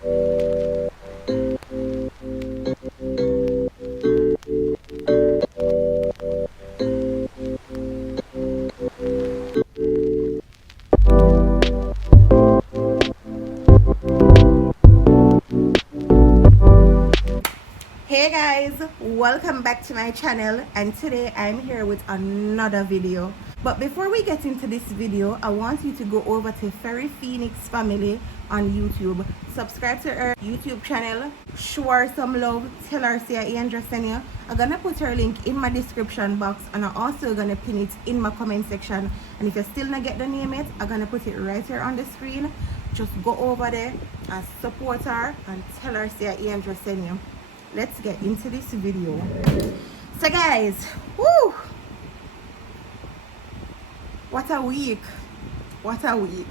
Hey guys, welcome back to my channel, and today I'm here with another video. But before we get into this video, I want you to go over to Fairy Phoenix Family on YouTube. Subscribe to her YouTube channel, show her some love, tell her say I Andrea send you. I'm gonna put her link in my description box, and I'm also gonna pin it in my comment section. And if you still not get the name yet, I'm gonna put it right here on the screen. Just go over there and support her and tell her say I Andrea send you. Let's get into this video. So guys, whoo, what a week,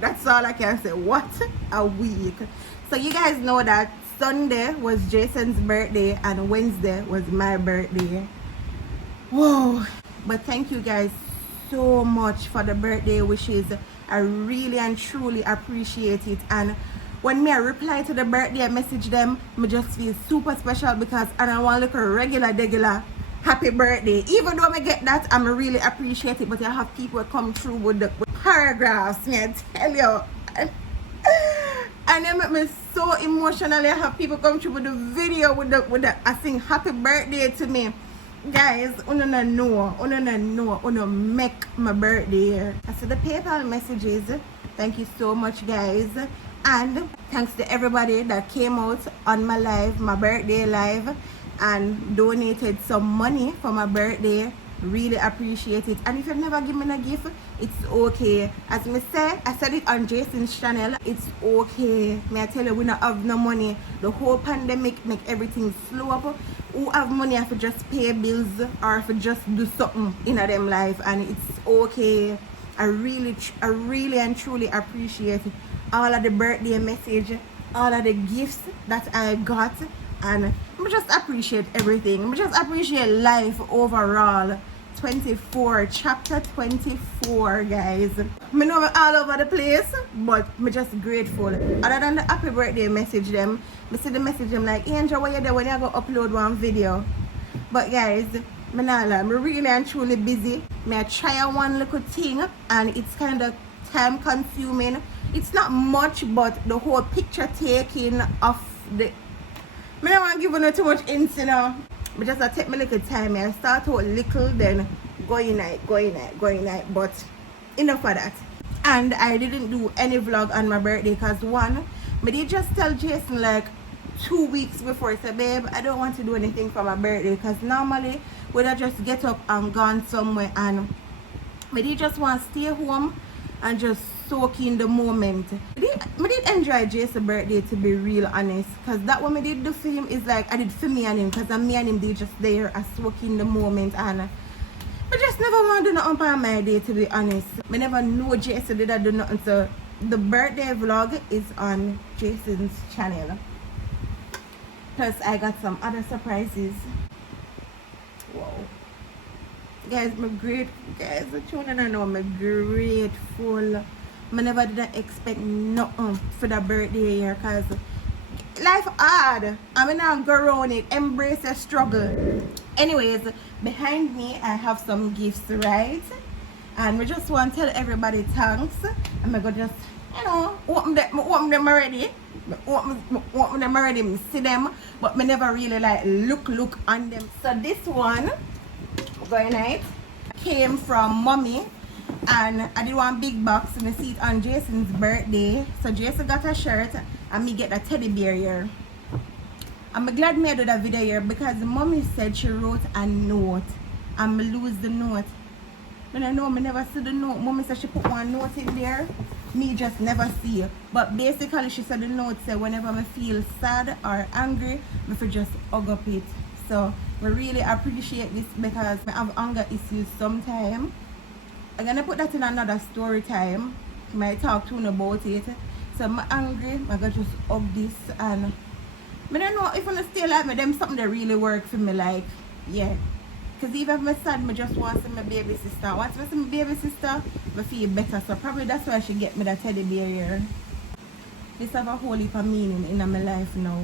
that's all I can say. What a week. So you guys know that Sunday was Jason's birthday and Wednesday was my birthday. Whoa, but thank you guys so much for the birthday wishes. I really and truly appreciate it. And when I reply to the birthday message them, I just feel super special because I don't want to look a regular happy birthday. Even though I get that, I'm really appreciate it. But I have people come through with the paragraphs, I tell you. And they make me so emotionally. I have people come through with the video with the I sing happy birthday to me. Guys, you make my birthday. I see the PayPal messages. Thank you so much, guys. And thanks to everybody that came out on my live, my birthday live, and donated some money for my birthday. Really appreciate it. And if you've never given me a gift, it's okay. As me say, I said it on Jason's channel, it's okay. May I tell you, we don't have no money. The whole pandemic make everything slow up. Who have money have to just pay bills or if just do something in them life, and it's okay. I really and truly appreciate it. All of the birthday message, all of the gifts that I got, and I just appreciate everything. I just appreciate life overall. 24, chapter 24, guys. I know I'm all over the place, but I'm just grateful. Other than the happy birthday message them, I see the message them like, Angel, what you do when you go upload one video? But guys, I'm really and truly busy. I try one little thing and it's kind of time consuming. It's not much, but the whole picture taking of the, I don't want to give you too much hints, you know. But just I take my little time. I start out little, then going night. But enough of that. And I didn't do any vlog on my birthday because one, I did just tell Jason like 2 weeks before, I said, babe, I don't want to do anything for my birthday because normally would I just get up and gone somewhere, and I did just want to stay home and just soak in the moment. I did enjoy Jason's birthday, to be real honest, because that what I did do for him is like I did for me and him, because me and him did just there and soak in the moment, and I just never want to do nothing on my day, to be honest. I never know Jason did I do nothing, so the birthday vlog is on Jason's channel. Plus I got some other surprises. Wow. Guys, I'm grateful, guys. I know I'm grateful. I never did expect nothing for the birthday here because life hard. I mean, I'm go around it, embrace the struggle. Anyways, behind me I have some gifts, right? And we just want to tell everybody thanks. I'm gonna just, you know, open them already. Open them already, see them, but me never really like look on them. So this one, going night, came from mommy, and I did one big box and I see it on Jason's birthday. So Jason got a shirt and me get a teddy bear here. I'm glad me I did a video here because mommy said she wrote a note and me lose the note. When I know me never see the note. Mommy said she put one note in there, me just never see it. But basically she said the note said whenever I feel sad or angry, I should just hug up it. So we really appreciate this because I have anger issues sometimes. I'm gonna put that in another story time. I might talk to you about it. So I'm angry, I'm gonna just hug this, and I don't know if I'm stay like me, them something that really work for me, like, yeah. Because even if I'm sad, I just want to see my baby sister. Once I see my baby sister, I feel better. So probably that's why she get me that teddy bear here. This have a whole heap of meaning in my life now.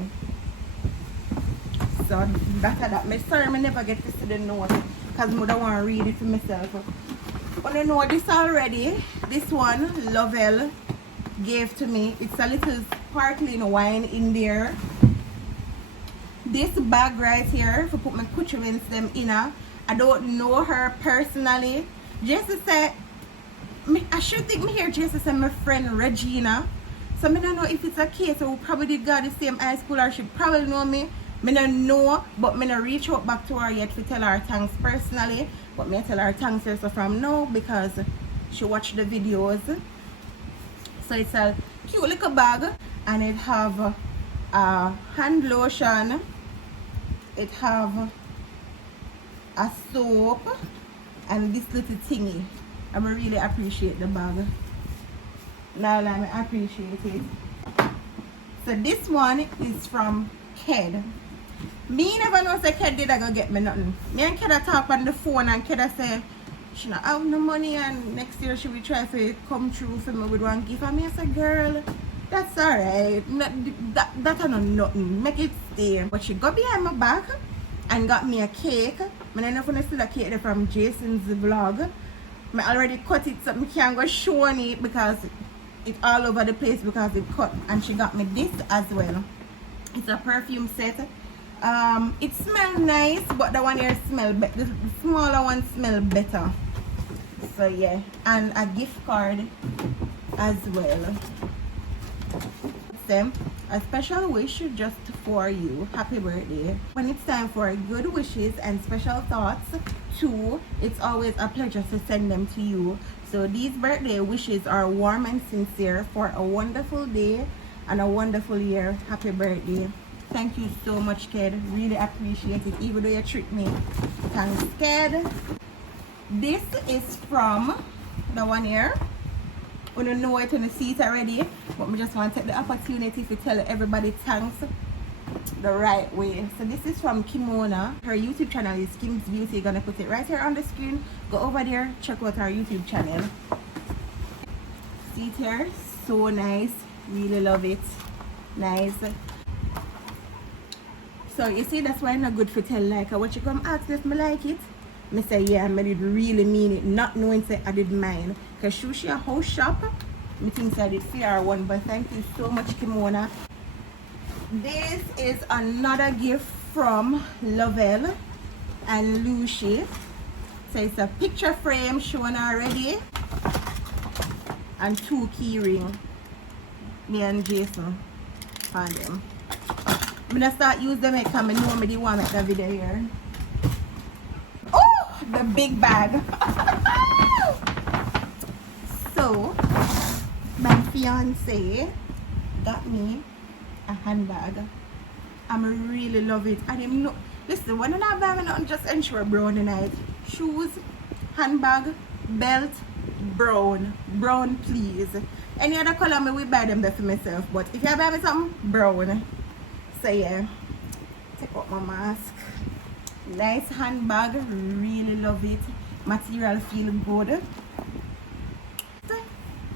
So that's that. Me sorry I never get to see the note because I don't want to read it to myself. But I know this already. This one Lovell gave to me. It's a little sparkling wine in there. This bag right here to put my accoutrements them in. I don't know her personally. Jesse said, I should think me here. Jesse said my friend Regina. So I don't know if it's a case who probably did go to the same high school or she probably know me. I don't know, but I don't reach out back to her yet to tell her thanks personally. But I tell her thanks also from now because she watched the videos. So it's a cute little bag and it have a hand lotion. It have a soap and this little thingy. I really appreciate the bag. Now I appreciate it. So this one is from Ked. Me never know say Ked did I go get me nothing. Me and Ked talk on the phone and Ked say she not have no money and next year she will try to come through for me with one gift. And me I say, girl, that's alright. That are not nothing. Make it stay. But she got behind my back and got me a cake. I don't know if I still a cake from Jason's vlog. I already cut it so I can't go showing it because it's all over the place because it cut. And she got me this as well. It's a perfume set. It smells nice, but the one here smell better. The smaller one smell better. So yeah, and a gift card as well. Them a special wish just for you. Happy birthday. When it's time for good wishes and special thoughts too, it's always a pleasure to send them to you. So these birthday wishes are warm and sincere for a wonderful day and a wonderful year. Happy birthday. Thank you so much, Ked. Really appreciate it, even though you tricked me. Thanks, Ked. This is from the one here. I don't know it and see it already, but I just want to take the opportunity to tell everybody thanks the right way. So this is from Kimona. Her YouTube channel is Kim's Beauty. Gonna put it right here on the screen. Go over there, check out our YouTube channel. See it here? So nice. Really love it. Nice. So you see, that's why I'm not good for tell like what you come ask if me like it. Me say yeah, I did really mean it, not knowing say I did mine. Cause she a house shop. Me think I did fear one, but thank you so much, Kimona. This is another gift from Lovell and Lucy. So it's a picture frame shown already. And 2 key rings. Me and Jason found them. I'm gonna start using them because I know me want to make that video here. Oh, the big bag. So, my fiance got me a handbag. I really love it. And him no, listen, when I buy me nothing, just ensure brown tonight. Shoes, handbag, belt, brown. Brown, please. Any other color, I will buy them there for myself. But if you buy me something, brown. So yeah, take out my mask. Nice handbag, really love it. Material feel good.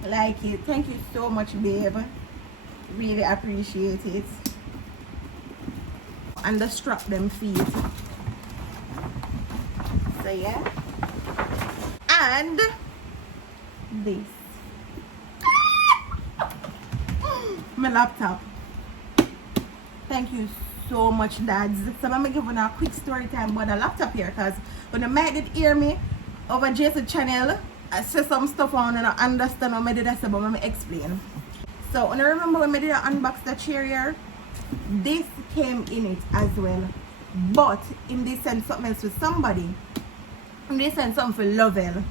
Like it. Thank you so much, babe. Really appreciate it. And the strap them feet. So yeah. And this. My laptop. Thank you so much, dads. So I'm giving a quick story time about the laptop here because when the man did hear me over Jason's channel, I said some stuff on and I understand what I did I say, but let me explain. So when I remember when I did unbox the chair here, this came in it as well. But in this sent something else with somebody. And they sent something for Lovell.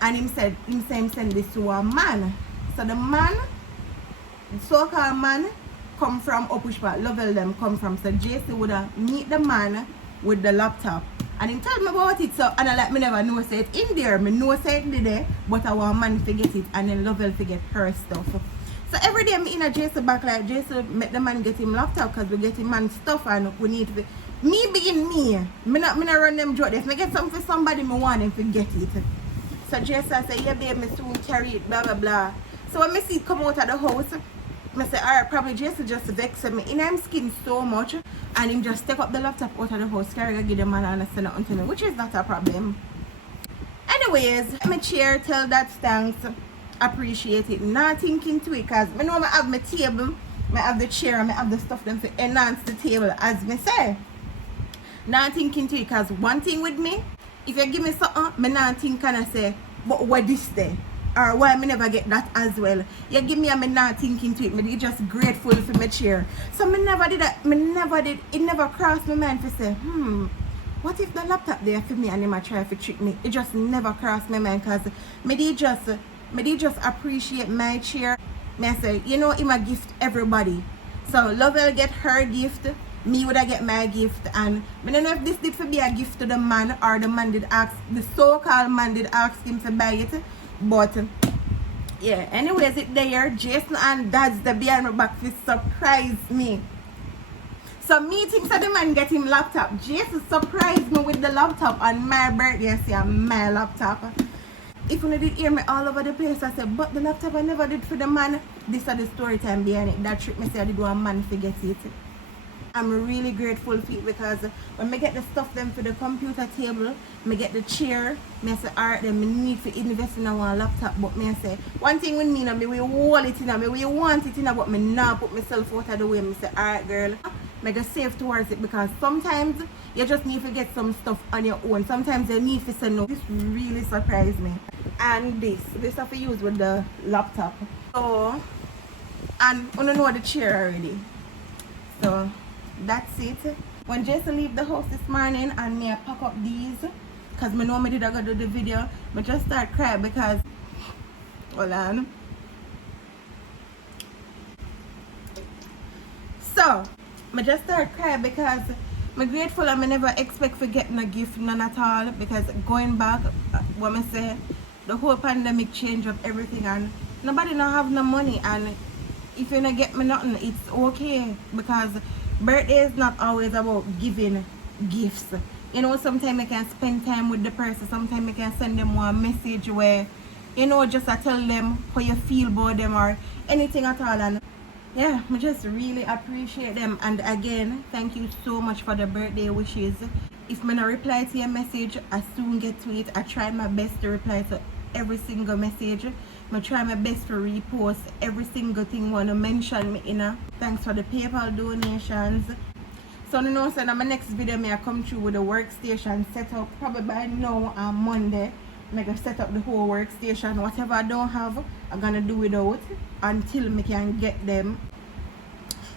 And him send this to a man. So the man, the so-called man, come from Opushpa, Lovell them come from. So JC would meet the man with the laptop. And he told me about it, so and I like me never know say it in there. Me know say it there, but I want man to get it and then Lovell to get her stuff. So every day me in a JC back like JC make the man get him laptop because we get him man stuff and we need to me being me not run them joke. If I get something for somebody, me want him to get it. So JC say, yeah babe, me soon carry it, blah blah blah. So when me see it come out of the house, I say, alright, probably Jason just vexed me in him skin so much, and him just take up the laptop out of the house, carry give the man and say nothing to me, which is not a problem. Anyways, my chair tell that thanks, appreciate it, not thinking to it, because I know I have my table, I have the chair, and I have the stuff them to enhance the table, as me say. Not thinking to it, because one thing with me, if you give me something, I not think and I say, but what this day? Or why I never get that as well. You give me, I'm not thinking to it. I'm just grateful for my chair. So I never did that. It never crossed my mind to say, what if the laptop there for me and they might try to trick me? It just never crossed my mind because I just appreciate my chair. I say, you know, I'm a gift everybody. So Love will get her gift. Me would I get my gift, and I don't know if this did for be a gift to the man or the man did ask, the so-called man did ask him to buy it. But yeah, anyways, it there. Jason and Dad's the behind my back to surprise me. So me thinks that the man get him laptop. Jason surprised me with the laptop on my birthday. See, my laptop. If you did hear me all over the place, I said, but the laptop I never did for the man. This is the story time behind it. That trick me say I did one man forget it. I'm really grateful for it because when I get the stuff them for the computer table, I get the chair, I say, alright then I need to invest in one laptop, but I say, one thing with me, I will hold it in, I will want it in, but I not put myself out of the way. I say, alright girl, I just save towards it because sometimes you just need to get some stuff on your own. Sometimes you need to say no. This really surprised me. And this have to use with the laptop. So, and I don't know the chair already. So, that's it. When Jason leave the house this morning and me I pack up these because I know I did go do the video, but just start crying because hold on. So I just start crying because I'm grateful and I never expect for getting a gift, none at all, because going back what I say, the whole pandemic changed up everything and nobody not have no money, and if you don't get me nothing, it's okay because birthday is not always about giving gifts. You know, sometimes I can spend time with the person, sometimes I can send them one message where, you know, just to tell them how you feel about them or anything at all. And yeah, I just really appreciate them. And again, thank you so much for the birthday wishes. If I not reply to your message, I soon get to it. I try my best to reply to every single message. I try my best to repost every single thing want to mention me in. Thanks for the PayPal donations. So you know, so in my next video I come through with the workstation set up. Probably by now on Monday I'm gonna set up the whole workstation. Whatever I don't have, I'm gonna do without until I can get them.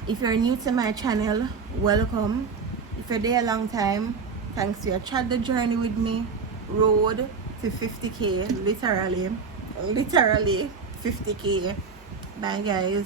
If you're new to my channel, welcome. If you're there a long time, thanks for your chat the journey with me. Road to 50k, literally 50k. Bye guys.